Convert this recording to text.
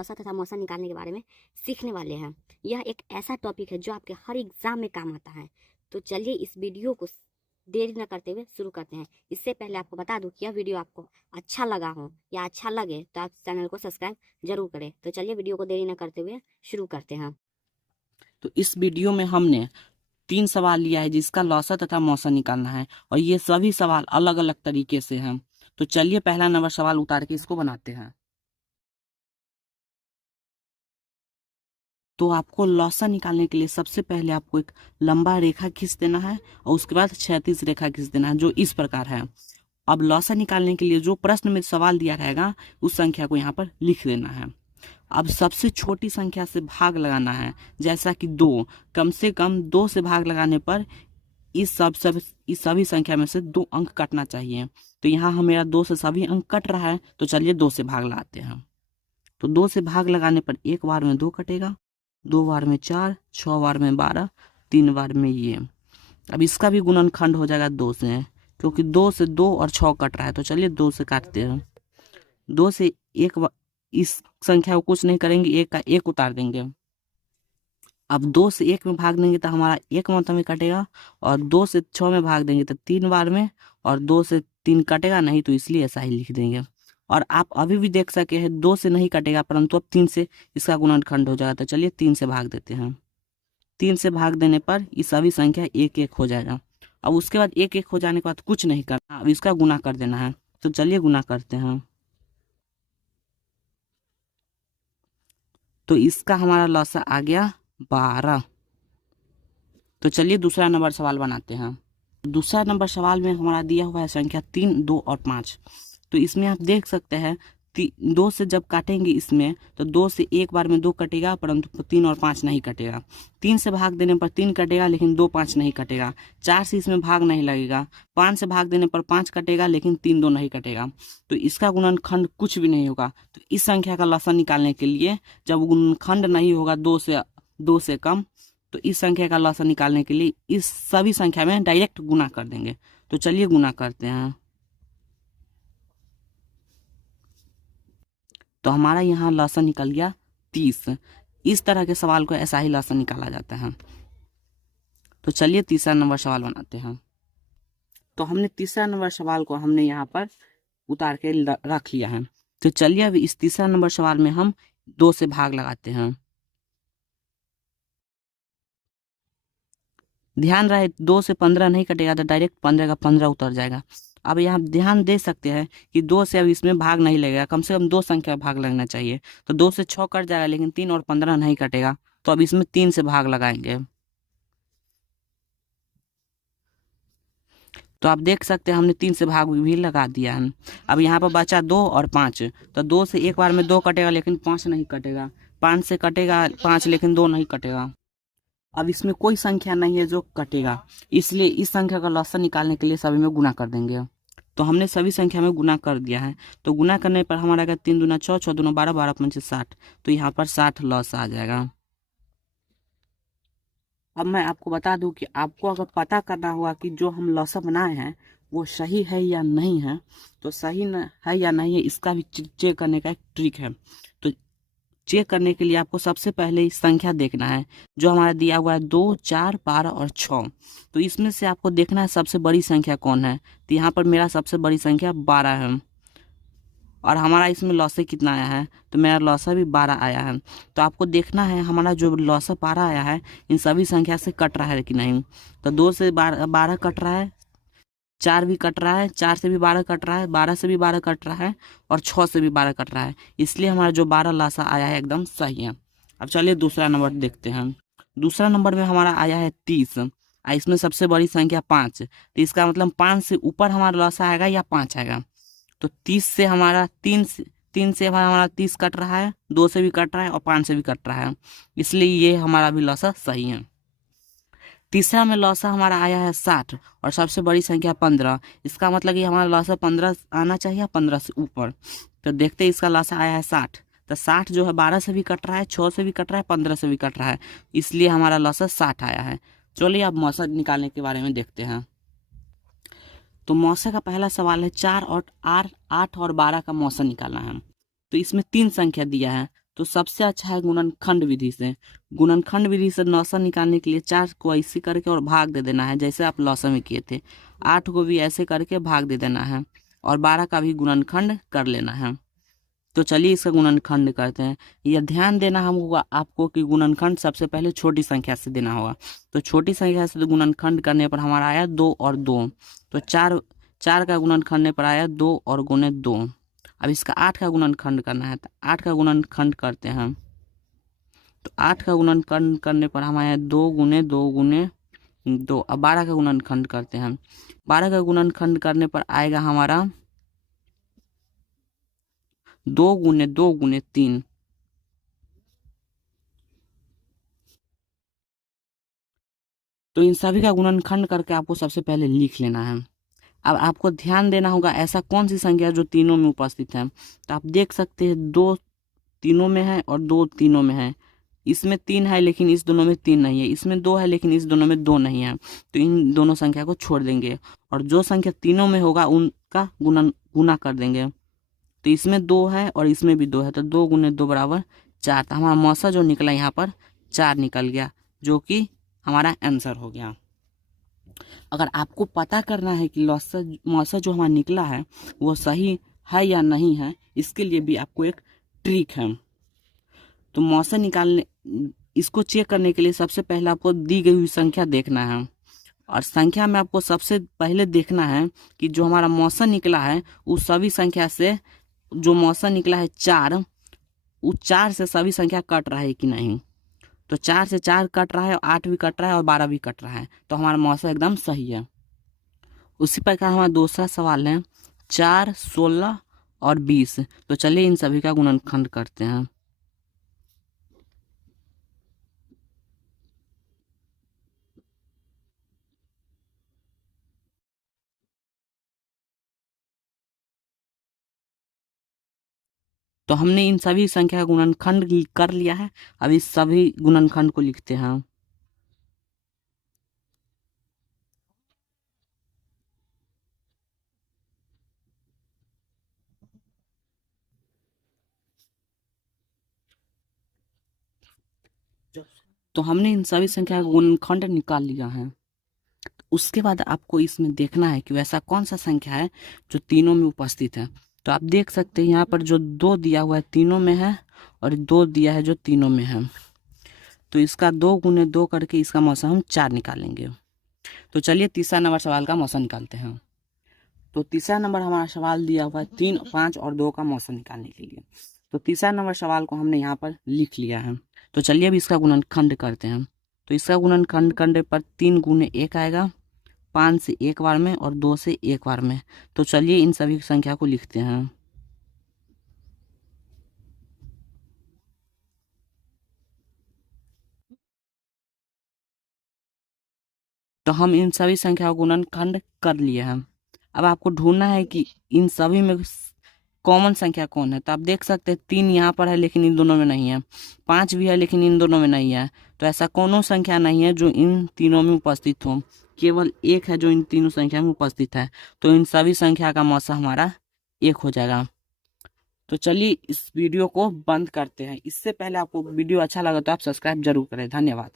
लौसा तथा मौसा निकालने के बारे में सीखने वाले हैं। यह एक ऐसा टॉपिक है जो आपके हर एग्जाम में काम आता है। तो चलिए इस वीडियो को देरी न करते हुए शुरू करते हैं। इससे पहले आपको बता दूं कि यह वीडियो आपको अच्छा लगा हो या अच्छा लगे तो आप चैनल को सब्सक्राइब जरूर करें। तो चलिए वीडियो को देरी न करते हुए शुरू करते हैं। तो इस वीडियो में हमने 3 सवाल लिया है जिसका लौसा तथा मौसा निकालना है, और ये सभी सवाल अलग अलग तरीके से हैं। तो चलिए पहला नंबर सवाल उतार के इसको बनाते हैं। तो आपको लौसा निकालने के लिए सबसे पहले आपको एक लंबा रेखा खींच देना है और उसके बाद क्षैतिज रेखा खींच देना है, जो इस प्रकार है। अब लौसा निकालने के लिए जो प्रश्न में सवाल दिया रहेगा उस संख्या को यहाँ पर लिख देना है। अब सबसे छोटी संख्या से भाग लगाना है, जैसा कि 2। कम से कम 2 से भाग लगाने पर इस सभी संख्या में से 2 अंक कटना चाहिए। तो यहाँ मेरा 2 से सभी अंक कट रहा है, तो चलिए 2 से भाग लगाते हैं। तो 2 से भाग लगाने पर एक बार में 2 कटेगा, 2 बार में 4, 6 बार में 12, 3 बार में ये। अब इसका भी गुणनखंड हो जाएगा 2 से, क्योंकि 2 से 2 और 6 कट रहा है। तो चलिए 2 से काटते हैं। 2 से एक इस संख्या को कुछ नहीं करेंगे, एक का एक उतार देंगे। अब 2 से 1 में भाग देंगे तो हमारा 1 मात्रा में कटेगा, और 2 से 6 में भाग देंगे तो 3 बार में, और 2 से 3 कटेगा नहीं, तो इसलिए ऐसा ही लिख देंगे। और आप अभी भी देख सके हैं 2 से नहीं कटेगा, परंतु अब 3 से इसका गुणनखंड हो जाएगा। तो चलिए 3 से भाग देते हैं। 3 से भाग देने पर ये सभी संख्या 1-1 हो जाएगा। अब उसके बाद 1-1 हो जाने के बाद कुछ नहीं करना, अब इसका गुना कर देना है। तो चलिए गुना करते हैं। तो इसका हमारा लौसा आ गया 12। तो चलिए दूसरा नंबर सवाल बनाते हैं। दूसरा नंबर सवाल में हमारा दिया हुआ है संख्या 3, 2 और 5। तो इसमें आप देख सकते हैं 2 से जब काटेंगे इसमें तो 2 से एक बार में 2 कटेगा, परंतु 3 और 5 नहीं कटेगा। 3 से भाग देने पर 3 कटेगा, लेकिन 2, 5 नहीं कटेगा। 4 से इसमें भाग नहीं लगेगा। 5 से भाग देने पर 5 कटेगा, लेकिन 3, 2 नहीं कटेगा। तो इसका गुणनखंड कुछ भी नहीं होगा। तो इस संख्या का लौसा निकालने के लिए जब गुणनखंड नहीं होगा 2 से कम, तो इस संख्या का लौसा निकालने के लिए इस सभी संख्या में डायरेक्ट गुना कर देंगे। तो चलिए गुना करते हैं। तो हमारा यहाँ लौसा निकल गया 30। इस तरह के सवाल को ऐसा ही लौसा निकाला जाता है। तो चलिए तीसरा नंबर सवाल बनाते हैं। तो हमने तीसरा नंबर सवाल को हमने यहाँ पर उतार के रख लिया है। तो चलिए अब इस तीसरा नंबर सवाल में हम 2 से भाग लगाते हैं। ध्यान रहे 2 से 15 नहीं कटेगा, तो डायरेक्ट 15 का 15 उतर जाएगा। अब यहाँ ध्यान दे सकते हैं कि 2 से अब इसमें भाग नहीं लगेगा, कम से कम 2 संख्या भाग लगना चाहिए। तो 2 से 6 कट जाएगा, लेकिन 3 और 15 नहीं कटेगा। तो अब इसमें 3 से भाग लगाएंगे। तो आप देख सकते हैं हमने 3 से भाग भी लगा दिया है। अब यहाँ पर बचा 2 और 5। तो 2 से एक बार में 2 कटेगा, लेकिन 5 नहीं कटेगा। 5 से कटेगा 5, लेकिन 2 नहीं कटेगा। अब इसमें कोई संख्या नहीं है जो कटेगा, इसलिए इस संख्या का लौसा निकालने के लिए सभी में गुना कर देंगे। तो हमने सभी संख्या में गुना कर दिया है। तो गुना करने पर हमारा आएगा 3 दूना 6, 6 दूना 12, 12 पंचे 60। तो यहाँ पर 60 लौसा आ जाएगा। अब मैं आपको बता दूं कि आपको अगर पता करना होगा कि जो हम लौसा बनाए हैं वो सही है या नहीं है, तो सही है या नहीं है इसका भी चेक करने का एक ट्रिक है। तो चेक करने के लिए आपको सबसे पहले इस संख्या देखना है जो हमारा दिया हुआ है 2, 4, 12 और 6। तो इसमें से आपको देखना है सबसे बड़ी संख्या कौन है। तो यहाँ पर मेरा सबसे बड़ी संख्या 12 है, और हमारा इसमें लौसा कितना आया है, तो मेरा लौसा भी 12 आया है। तो आपको देखना है हमारा जो लौसा 12 आया है इन सभी संख्या से कट रहा है कि नहीं। तो 2 से 12 कट रहा है, 4 भी कट रहा है, 4 से भी 12 कट रहा है, 12 से भी 12 कट रहा है, और 6 से भी 12 कट रहा है। इसलिए हमारा जो 12 लौसा आया है एकदम सही है। अब चलिए दूसरा नंबर देखते हैं। दूसरा नंबर में हमारा आया है 30, और इसमें सबसे बड़ी संख्या 5। तो इसका मतलब 5 से ऊपर हमारा लौसा आएगा या 5 आएगा। तो 30 से हमारा 3 से हमारा 30 कट रहा है, 2 से भी कट रहा है और 5 से भी कट रहा है, इसलिए ये हमारा भी लौसा सही है। तीसरा में लौसा हमारा आया है 60, और सबसे बड़ी संख्या 15। इसका मतलब कि हमारा लौसा 15 आना चाहिए, 15 से ऊपर। तो देखते हैं इसका लौसा आया है 60। तो 60 जो है 12 से भी कट रहा है, 6 से भी कट रहा है, 15 से भी कट रहा है, इसलिए हमारा लौसा 60 आया है। चलिए अब मौसा निकालने के बारे में देखते हैं। तो मौसा का पहला सवाल है 4 और 8 और 12 का मौसा निकालना है। तो इसमें 3 संख्या दिया है, तो सबसे अच्छा है गुणनखंड विधि से। गुणनखंड विधि से लॉसन निकालने के लिए 4 को ऐसे करके और भाग दे देना है, जैसे आप लॉसन में किए थे। 8 को भी ऐसे करके भाग दे देना है और 12 का भी गुणनखंड कर लेना है। तो चलिए इसका गुणनखंड करते हैं। यह ध्यान देना होगा आपको कि गुणनखंड सबसे पहले छोटी संख्या से देना होगा। तो छोटी संख्या से गुणनखंड करने पर हमारा आया 2 और 2। तो 4 का गुणनखंड करने पर आया 2 और गुने 2। अब इसका 8 का गुणनखंड करना है, तो 8 का गुणनखंड करते हैं। तो 8 का गुणनखंड करने पर हम आया 2 गुने 2 गुने 2। अब 12 का गुणनखंड करते हैं। 12 का गुणनखंड करने पर आएगा हमारा 2 गुने 2 गुने 3। तो इन सभी का गुणनखंड करके आपको सबसे पहले लिख लेना है। अब आपको ध्यान देना होगा ऐसा कौन सी संख्या है जो तीनों में उपस्थित है। तो आप देख सकते हैं 2 तीनों में है और 2 तीनों में है। इसमें 3 है लेकिन इस दोनों में 3 नहीं है। इसमें 2 है लेकिन इस दोनों में 2 नहीं है। तो इन दोनों संख्या को छोड़ देंगे और जो संख्या तीनों में होगा उनका गुना कर देंगे। तो इसमें 2 है और इसमें भी 2 है, तो 2 गुने 2 बराबर 4। तो हमारा मौसा जो निकला यहाँ पर 4 निकल गया, जो कि हमारा आंसर हो गया। अगर आपको पता करना है कि मौसा जो हमारा निकला है वो सही है या नहीं है, इसके लिए भी आपको एक ट्रिक है। तो मौसा निकालने इसको चेक करने के लिए सबसे पहले आपको दी गई हुई संख्या देखना है और संख्या में आपको सबसे पहले देखना है कि जो हमारा मौसा निकला है उस सभी संख्या से जो मौसा निकला है 4, उस 4 से सभी संख्या कट रहा है कि नहीं। तो 4 से 4 कट रहा है, 8 भी कट रहा है और 12 भी कट रहा है, तो हमारा मौसा एकदम सही है। उसी प्रकार हमारा दूसरा सवाल है 4, 16 और 20। तो चलिए इन सभी का गुणनखंड करते हैं। तो हमने इन सभी संख्या का गुणनखंड कर लिया है। अब इस सभी गुणनखंड को लिखते हैं। तो हमने इन सभी संख्या का गुणनखंड निकाल लिया है। उसके बाद आपको इसमें देखना है कि वैसा कौन सा संख्या है जो तीनों में उपस्थित है। तो आप देख सकते हैं यहाँ पर जो 2 दिया हुआ है तीनों में है और 2 दिया है जो तीनों में है। तो इसका 2 गुने 2 करके इसका मौसा हम 4 निकालेंगे। तो चलिए तीसरा नंबर सवाल का मौसा निकालते हैं। तो तीसरा नंबर हमारा सवाल दिया हुआ है 3, 5 और 2 का मौसा निकालने के लिए। तो तीसरा नंबर सवाल को हमने यहाँ पर लिख लिया है। तो चलिए अब इसका गुणनखंड करते हैं। तो इसका गुणनखंड करने पर 3 गुने 1 आएगा, 5 से एक बार में और 2 से एक बार में। तो चलिए इन सभी संख्या को लिखते हैं। तो हम इन सभी संख्या का गुणनखंड कर लिए हैं। अब आपको ढूंढना है कि इन सभी में कॉमन संख्या कौन है। तो आप देख सकते हैं 3 यहाँ पर है लेकिन इन दोनों में नहीं है, 5 भी है लेकिन इन दोनों में नहीं है। तो ऐसा कोनो संख्या नहीं है जो इन तीनों में उपस्थित हो, केवल एक है जो इन तीनों संख्या में उपस्थित है। तो इन सभी संख्या का मौसा हमारा 1 हो जाएगा। तो चलिए इस वीडियो को बंद करते हैं। इससे पहले आपको वीडियो अच्छा लगा तो आप सब्सक्राइब जरूर करें। धन्यवाद।